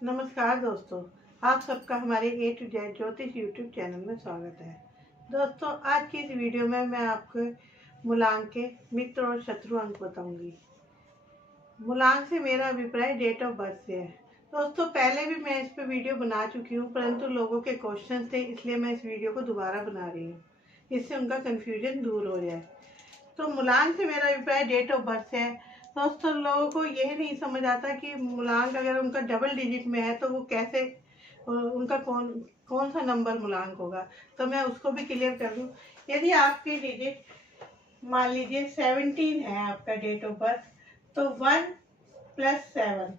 नमस्कार दोस्तों, आप सबका हमारे ए टू जेड ज्योतिष यूट्यूब चैनल में स्वागत है। दोस्तों, आज की इस वीडियो में मैं आपको मूलांक के मित्र और शत्रु अंक बताऊंगी। मूलांक से मेरा अभिप्राय डेट ऑफ बर्थ से है। दोस्तों, पहले भी मैं इस पर वीडियो बना चुकी हूँ, परंतु लोगों के क्वेश्चन थे, इसलिए मैं इस वीडियो को दोबारा बना रही हूँ, इससे उनका कन्फ्यूजन दूर हो जाए। तो मूलांक से मेरा अभिप्राय डेट ऑफ बर्थ से है। दोस्तों, लोगों को यह नहीं समझ आता कि मूलांक अगर उनका डबल डिजिट में है तो वो कैसे उनका कौन कौन सा नंबर मूलांक होगा। तो मैं उसको भी क्लियर कर दूं। यदि आपकी डिजिट मान लीजिए 17 है आपका डेट ऑफ बर्थ, तो 1 + 7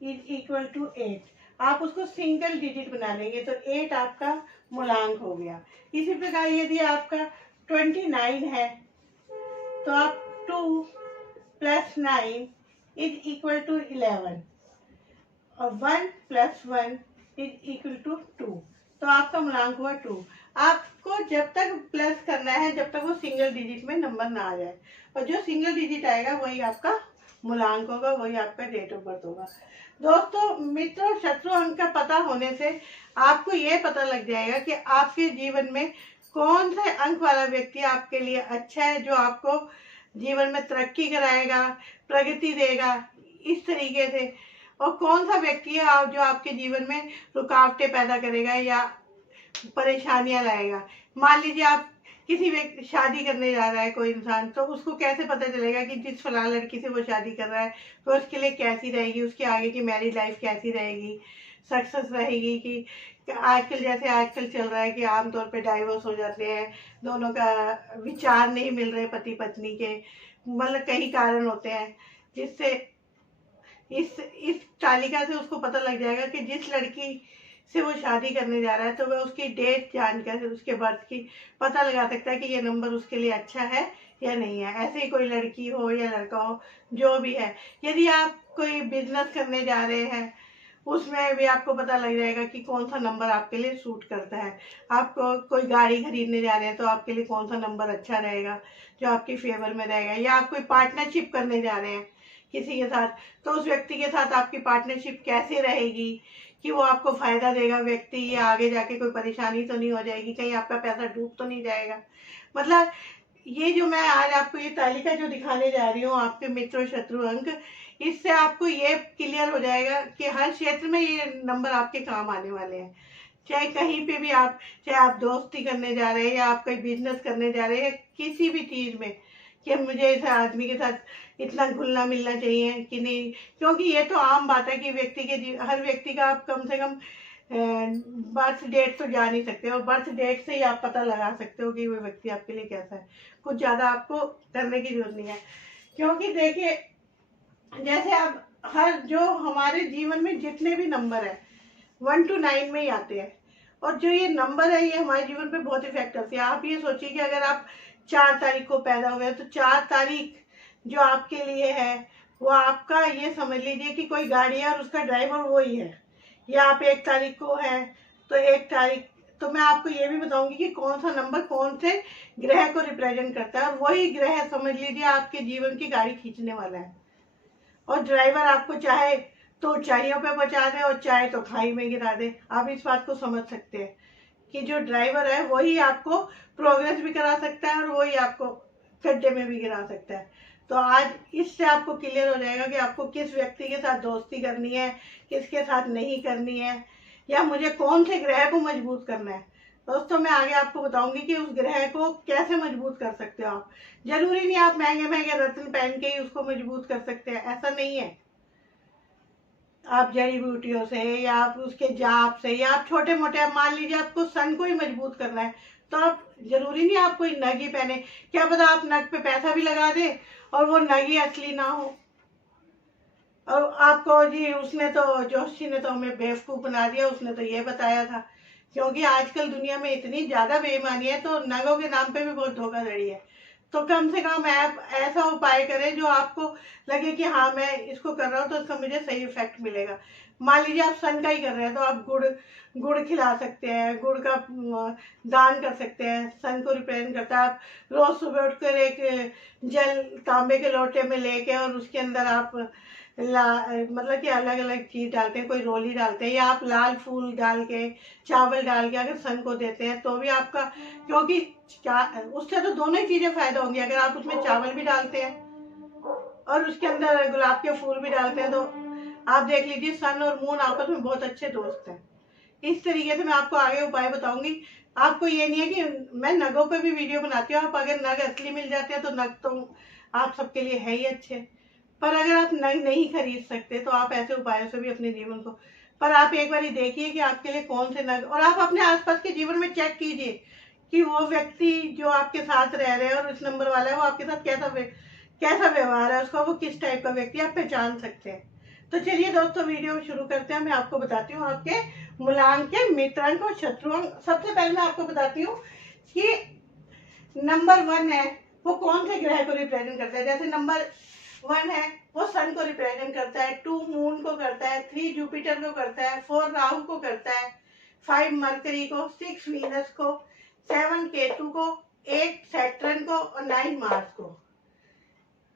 = 8। आप उसको सिंगल डिजिट बना लेंगे तो 8 आपका मूलांक हो गया। इसी प्रकार यदि आपका 29 है तो आप 2 + 9 = 11 और 1 + 1 = 2। तो आपका मूलांक हुआ 2। आपको जब तक प्लस करना है जब तक वो सिंगल डिजिट में नंबर ना आ जाए, और जो सिंगल डिजिट आएगा वही आपका मूलांक होगा, वही आपका डेट ऑफ बर्थ होगा। दोस्तों, मित्र और शत्रु अंक का पता होने से आपको ये पता लग जाएगा कि आपके जीवन में कौन से अंक वाला व्यक्ति आपके लिए अच्छा है, जो आपको जीवन में तरक्की कराएगा, प्रगति देगा, इस तरीके से। और कौन सा व्यक्ति है जो आपके जीवन में रुकावटें पैदा करेगा या परेशानियां लाएगा। मान लीजिए आप किसी व्यक्ति शादी करने जा रहा है कोई इंसान, तो उसको कैसे पता चलेगा कि जिस फलां लड़की से वो शादी कर रहा है तो उसके लिए कैसी रहेगी, उसकी आगे की मैरिड लाइफ कैसी रहेगी, सक्सेस रहेगी कि आजकल जैसे आजकल चल रहा है कि आमतौर पे डाइवोर्स हो जाते हैं, दोनों का विचार नहीं मिल रहे पति पत्नी के, मतलब कई कारण होते हैं, जिससे इस तालिका से उसको पता लग जाएगा कि जिस लड़की से वो शादी करने जा रहा है तो वह उसकी डेट जानकर उसके बर्थ की पता लगा सकता है कि ये नंबर उसके लिए अच्छा है या नहीं है। ऐसे ही कोई लड़की हो या लड़का हो, जो भी है। यदि आप कोई बिजनेस करने जा रहे हैं, उसमें भी आपको पता लग जाएगा कि कौन सा नंबर आपके लिए सूट करता है। आपको कोई गाड़ी खरीदने जा रहे हैं तो आपके लिए कौन सा नंबर अच्छा रहेगा, जो आपकी फेवर में रहेगा। या आप कोई पार्टनरशिप करने जा रहे हैं किसी के साथ, तो उस व्यक्ति के साथ आपकी पार्टनरशिप कैसे रहेगी, कि वो आपको फायदा देगा व्यक्ति, या आगे जाके कोई परेशानी तो नहीं हो जाएगी, कहीं आपका पैसा डूब तो नहीं जाएगा। मतलब ये जो मैं आज आपको ये तालिका जो दिखाने जा रही हूँ, आपके मित्र और शत्रु अंक, इससे आपको ये क्लियर हो जाएगा कि हर क्षेत्र में ये नंबर आपके काम आने वाले हैं। चाहे कहीं पे भी आप, चाहे आप दोस्ती करने जा रहे हैं या आप कोई बिजनेस करने जा रहे हैं, किसी भी चीज में, कि मुझे इस आदमी के साथ इतना घुलना मिलना चाहिए कि नहीं। क्योंकि ये तो आम बात है कि हर व्यक्ति का आप कम से कम बर्थ डेट तो जान ही सकते हो, और बर्थ डेट से ही आप पता लगा सकते हो कि वो व्यक्ति आपके लिए कैसा है। कुछ ज़्यादा आपको करने की जरूरत नहीं है। क्योंकि देखिए, जैसे आप हर जो हमारे जीवन में जितने भी नंबर है 1 to 9 में ही आते हैं, और जो ये नंबर है ये हमारे जीवन पे बहुत इफेक्ट करती है। आप ये सोचिए कि अगर आप 4 तारीख को पैदा हुए तो 4 तारीख जो आपके लिए है वो आपका, ये समझ लीजिए कि कोई गाड़ी है और उसका ड्राइवर वो ही है। या आप 1 तारीख को है तो 1 तारीख, तो मैं आपको ये भी बताऊंगी कि कौन सा नंबर कौन से ग्रह को रिप्रेजेंट करता है, और वही ग्रह समझ लीजिए आपके जीवन की गाड़ी खींचने वाला है। और ड्राइवर आपको चाहे तो ऊंचाइयों पे पहुंचा दे और चाहे तो खाई में गिरा दे। आप इस बात को समझ सकते हैं कि जो ड्राइवर है वही आपको प्रोग्रेस भी करा सकता है और वही आपको गड्ढे में भी गिरा सकता है। तो आज इससे आपको क्लियर हो जाएगा कि आपको किस व्यक्ति के साथ दोस्ती करनी है, किसके साथ नहीं करनी है, या मुझे कौन से ग्रह को मजबूत करना है। दोस्तों, मैं आगे आपको बताऊंगी कि उस ग्रह को कैसे मजबूत कर सकते हो आप। जरूरी नहीं आप महंगे महंगे रत्न पहन के ही उसको मजबूत कर सकते हैं, ऐसा नहीं है। आप जड़ी बूटियों से, या आप उसके जाप से, या आप छोटे मोटे, मान लीजिए आपको सन को ही मजबूत करना है तो आप जरूरी नहीं आप कोई नग ही पहने। क्या पता आप नग पे पैसा भी लगा दे और वो नग ही असली ना हो, और आपको जी उसने तो, जोशी ने तो हमें बेवकूफ बना दिया, उसने तो ये बताया था। क्योंकि आजकल दुनिया में इतनी ज्यादा बेईमानी है, तो नगों के नाम पे भी बहुत धोखाधड़ी है। तो कम से कम आप ऐसा उपाय करें जो आपको लगे कि हाँ मैं इसको कर रहा हूँ तो इसका मुझे सही इफेक्ट मिलेगा। मान लीजिए आप सन का ही कर रहे हैं तो आप गुड़ गुड़ खिला सकते हैं, गुड़ का दान कर सकते हैं, सन को रिप्रेजेंट करता है। आप रोज सुबह उठकर एक जल तांबे के लोटे में लेके और उसके अंदर आप मतलब कि अलग अलग चीज डालते हैं, कोई रोली डालते हैं, या आप लाल फूल डाल के चावल डाल के अगर सन को देते हैं तो भी आपका, क्योंकि उससे तो दोनों ही चीजें फायदा होंगी। अगर आप उसमें चावल भी डालते हैं और उसके अंदर गुलाब के फूल भी डालते हैं तो आप देख लीजिए सन और मून आपस में बहुत अच्छे दोस्त हैं। इस तरीके से मैं आपको आगे उपाय बताऊंगी। आपको ये नहीं है कि मैं नगों पे भी वीडियो बनाती हूँ, आप अगर नग असली मिल जाते हैं तो नग तो आप सबके लिए है ही अच्छे। पर अगर आप नग नहीं खरीद सकते तो आप ऐसे उपायों से भी अपने जीवन को, पर आप एक बार देखिए कि आपके लिए कौन से नग, और आप अपने आसपास के जीवन में चेक कीजिए कि वो व्यक्ति जो आपके साथ रह रहे हैं और इस नंबर वाला है वो आपके साथ कैसा व्यवहार है उसका, वो किस टाइप का व्यक्ति आप पहचान सकते हैं। तो चलिए दोस्तों वीडियो शुरू करते हैं। मैं आपको बताती हूँ आपके मूलांक के मित्रांक और शत्रुअंक। सबसे पहले मैं आपको बताती हूँ कि नंबर 1 है वो कौन से ग्रह को रिप्रेजेंट करता है। जैसे नंबर 1 है वो सन को रिप्रेजेंट करता है, 2 मून को करता है, 3 जुपिटर को करता है, 4 राहु को करता है, 5 मरकरी को, 6 वीनस को, 7 केतु को, 8 सैटर्न को और 9 मार्स को।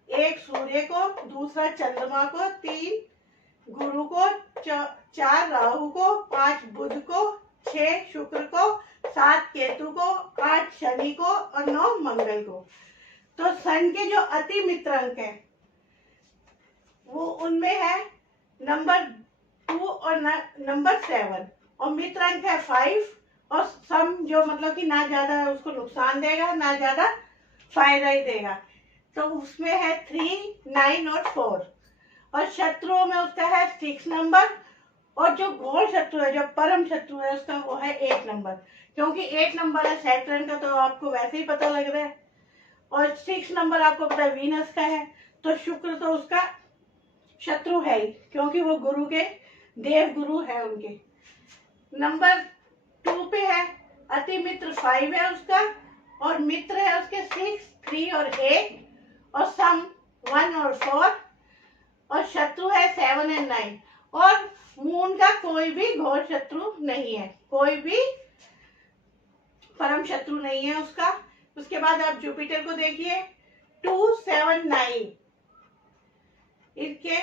1 सूर्य को, दूसरा चंद्रमा को, 3 गुरु को, 4 राहु को, 5 बुध को, 6 शुक्र को, 7 केतु को, 8 शनि को और 9 मंगल को। तो सन के जो अति मित्र अंक है वो उनमें है नंबर 2 और नंबर 7, और मित्र अंक है 5, और सम जो मतलब कि ना ज्यादा उसको नुकसान देगा ना ज्यादा फायदा ही देगा, तो उसमें है 3, 9 और 4। और शत्रुओं में उसका है 6 नंबर, और जो घोर शत्रु है, जो परम शत्रु है उसका वो है 8 नंबर। क्योंकि 8 नंबर है सैटर्न का तो आपको वैसे ही पता लग रहा है, और 6 नंबर आपको पता है वीनस का है, तो शुक्र तो उसका शत्रु है ही, क्योंकि वो गुरु के देव गुरु है उनके। नंबर 2 पे है अति मित्र 5 है उसका, और मित्र है उसके 6, 3 और 8, और सम 1 और 4, और शत्रु है 7 और 9, और मून का कोई भी घोर शत्रु नहीं है, कोई भी परम शत्रु नहीं है उसका। उसके बाद आप जुपिटर को देखिए, 2, 7, 9 इसके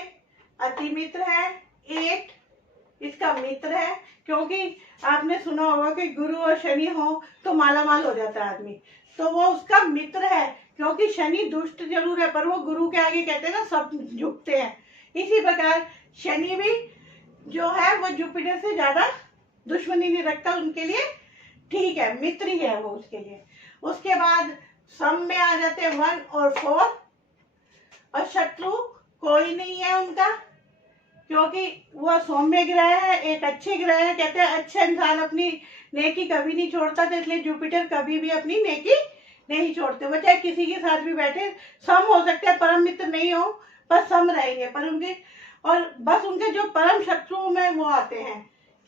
अति मित्र है, 8 इसका मित्र है। क्योंकि आपने सुना होगा कि गुरु और शनि हो तो मालामाल हो जाता है आदमी, तो वो उसका मित्र है। क्योंकि शनि दुष्ट जरूर है पर वो गुरु के आगे कहते हैं ना सब झुकते हैं, इसी प्रकार शनि भी जो है वो जुपिटर से ज्यादा दुश्मनी नहीं रखता, उनके लिए ठीक है, मित्र ही है वो उसके लिए। उसके बाद सम में आ जाते हैं 1 और 4, और शत्रु कोई नहीं है उनका, क्योंकि वो सौम्य ग्रह है, एक अच्छे ग्रह है। कहते हैं अच्छा इंसान अपनी नेकी कभी नहीं छोड़ता, तो इसलिए जुपिटर कभी भी अपनी नेकी नहीं छोड़ते। वो चाहे किसी के साथ भी बैठे, सम हो सकते हैं परम मित्र नहीं हो पर सम रहेंगे, पर उनके और बस उनके जो परम शत्रुओं में वो आते हैं,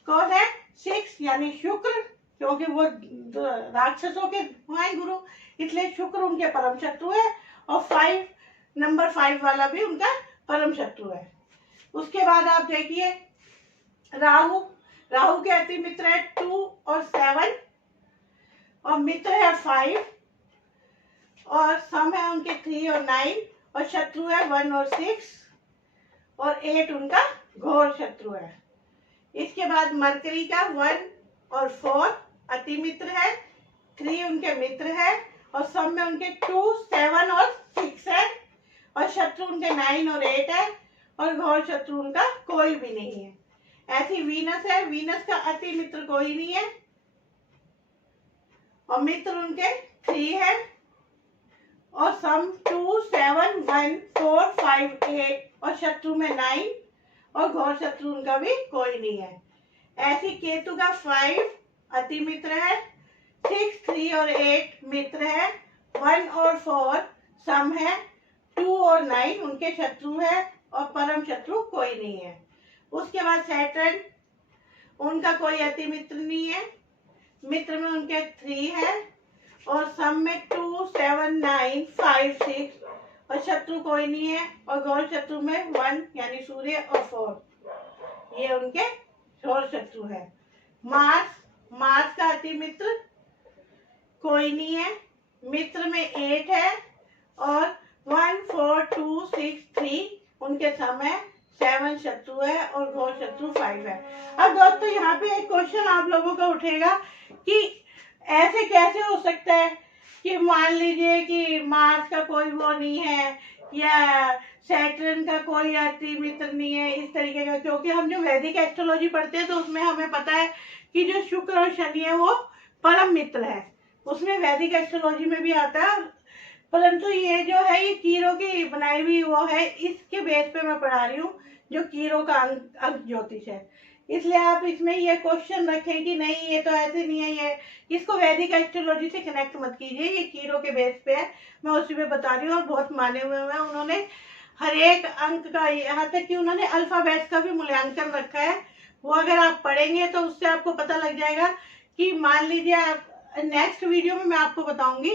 कौन है 6 यानी शुक्र, क्योंकि वो राक्षसों के हैं गुरु, इसलिए शुक्र उनके परम शत्रु है। और 5 नंबर 5 वाला भी उनका परम शत्रु है। उसके बाद आप देखिए राहु, राहु के अति मित्र है 2 और 7, और मित्र है 5, और सम है उनके 3 और 9, और शत्रु है 1 और 6, और 8 उनका घोर शत्रु है। इसके बाद मरकरी का 1 और 4 अति मित्र है, 3 उनके मित्र है, और सम में उनके 2, 7 और 6 है, और शत्रु उनके 9 और 8 है, और घोर शत्रु उनका कोई भी नहीं है। ऐसी वीनस है, वीनस का अति मित्र कोई नहीं है, और मित्र उनके 3 है, और सम 2, 7, 1, 4, 5, 8, और शत्रु में 9, और घोर शत्रु उनका भी कोई नहीं है। ऐसी केतु का 5 अति मित्र है, 6, 3 और 8 मित्र है, 1 और 4 सम है, 2 और 9 उनके शत्रु है, और परम शत्रु कोई नहीं है। उसके बाद सैटर्न, उनका कोई अति मित्र नहीं है, मित्र में उनके 3 है, और सम में 2, 7, 9, 5, 6, और शत्रु कोई नहीं है, और घोर शत्रु में 1 यानी सूर्य और 4 ये उनके घोर शत्रु है। मार्स, मार्स का अति मित्र कोई नहीं है, मित्र में 8 है, और 1, 4, 2, 6, 3 उनके सम है, 7 शत्रु है और 2 शत्रु 5 है। अब दोस्तों यहाँ पे एक क्वेश्चन आप लोगों का उठेगा कि ऐसे कैसे हो सकता है कि मान लीजिए कि मार्स का कोई वो नहीं है या सैटर्न का कोई अति मित्र नहीं है इस तरीके का, क्योंकि हम जो वैदिक एस्ट्रोलॉजी पढ़ते हैं तो उसमें हमें पता है कि जो शुक्र और शनि है वो परम मित्र है, उसमें वैदिक एस्ट्रोलॉजी में भी आता है। परंतु ये जो है ये कीरो की बनाई हुई वो है, इसके बेस पे मैं पढ़ा रही हूँ जो कीरो का अंक ज्योतिष है। इसलिए आप इसमें ये क्वेश्चन रखें कि नहीं ये तो ऐसे नहीं है, ये इसको वैदिक एस्ट्रोलॉजी से कनेक्ट मत कीजिए, ये कीरो के बेस पे है, मैं उसी पे बता रही हूँ। और बहुत माने हुए हैं उन्होंने हर एक अंक का, यहाँ तक कि उन्होंने अल्फाबेट्स का भी मूल्यांकन रखा है। वो अगर आप पढ़ेंगे तो उससे आपको पता लग जाएगा कि मान लीजिए आप नेक्स्ट वीडियो में मैं आपको बताऊंगी,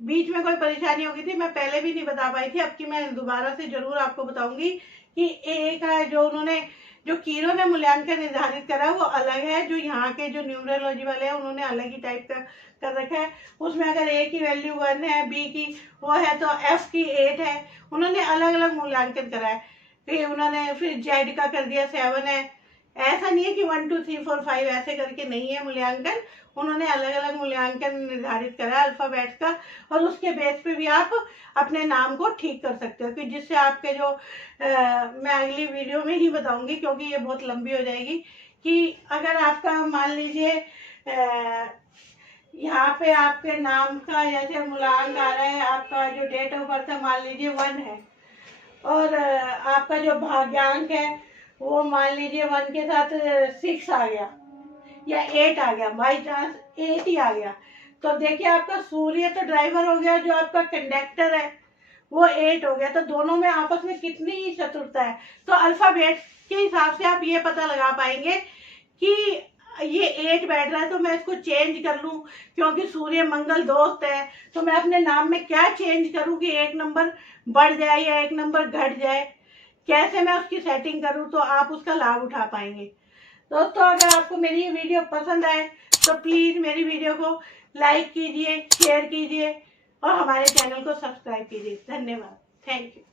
बीच में कोई परेशानी हो गई थी, मैं पहले भी नहीं बता पाई थी, अब की मैं दोबारा से जरूर आपको बताऊंगी कि एक जो उन्होंने जो कीरो ने मूल्यांकन निर्धारित करा वो अलग है, जो यहाँ के जो न्यूमरोलॉजी वाले हैं उन्होंने अलग ही टाइप का कर रखा है। उसमें अगर ए की वैल्यू 1 है, बी की वो है, तो एफ की 8 है, उन्होंने अलग अलग मूल्यांकन करा है। फिर उन्होंने फिर जेड का कर दिया 7 है, ऐसा नहीं है कि 1 2 3 4 5 ऐसे करके नहीं है मूल्यांकन, उन्होंने अलग अलग मूल्यांकन निर्धारित करा अल्फाबेट्स का, और उसके बेस पे भी आप अपने नाम को ठीक कर सकते हो कि जिससे आपके जो मैं अगली वीडियो में ही बताऊंगी क्योंकि ये बहुत लंबी हो जाएगी, कि अगर आपका मान लीजिए यहाँ पे आपके नाम का जैसे मूलांक आ रहा है, आपका जो डेट ऑफ बर्थ है मान लीजिए 1 है, और आपका जो भाग्यांक है वो मान लीजिए 1 के साथ 6 आ गया या 8 आ गया, बाई चांस 8 ही आ गया, तो देखिए आपका सूर्य तो ड्राइवर हो गया, जो आपका कंडक्टर है वो 8 हो गया, तो दोनों में आपस में कितनी ही चतुरता है। तो अल्फाबेट के हिसाब से आप ये पता लगा पाएंगे कि ये 8 बैठ रहा है तो मैं इसको चेंज कर लूं, क्योंकि सूर्य मंगल दोस्त है, तो मैं अपने नाम में क्या चेंज करूं कि 1 नंबर बढ़ जाए या 1 नंबर घट जाए, कैसे मैं उसकी सेटिंग करूं, तो आप उसका लाभ उठा पाएंगे। दोस्तों अगर आपको मेरी ये वीडियो पसंद आए तो प्लीज़ मेरी वीडियो को लाइक कीजिए, शेयर कीजिए और हमारे चैनल को सब्सक्राइब कीजिए। धन्यवाद, थैंक यू।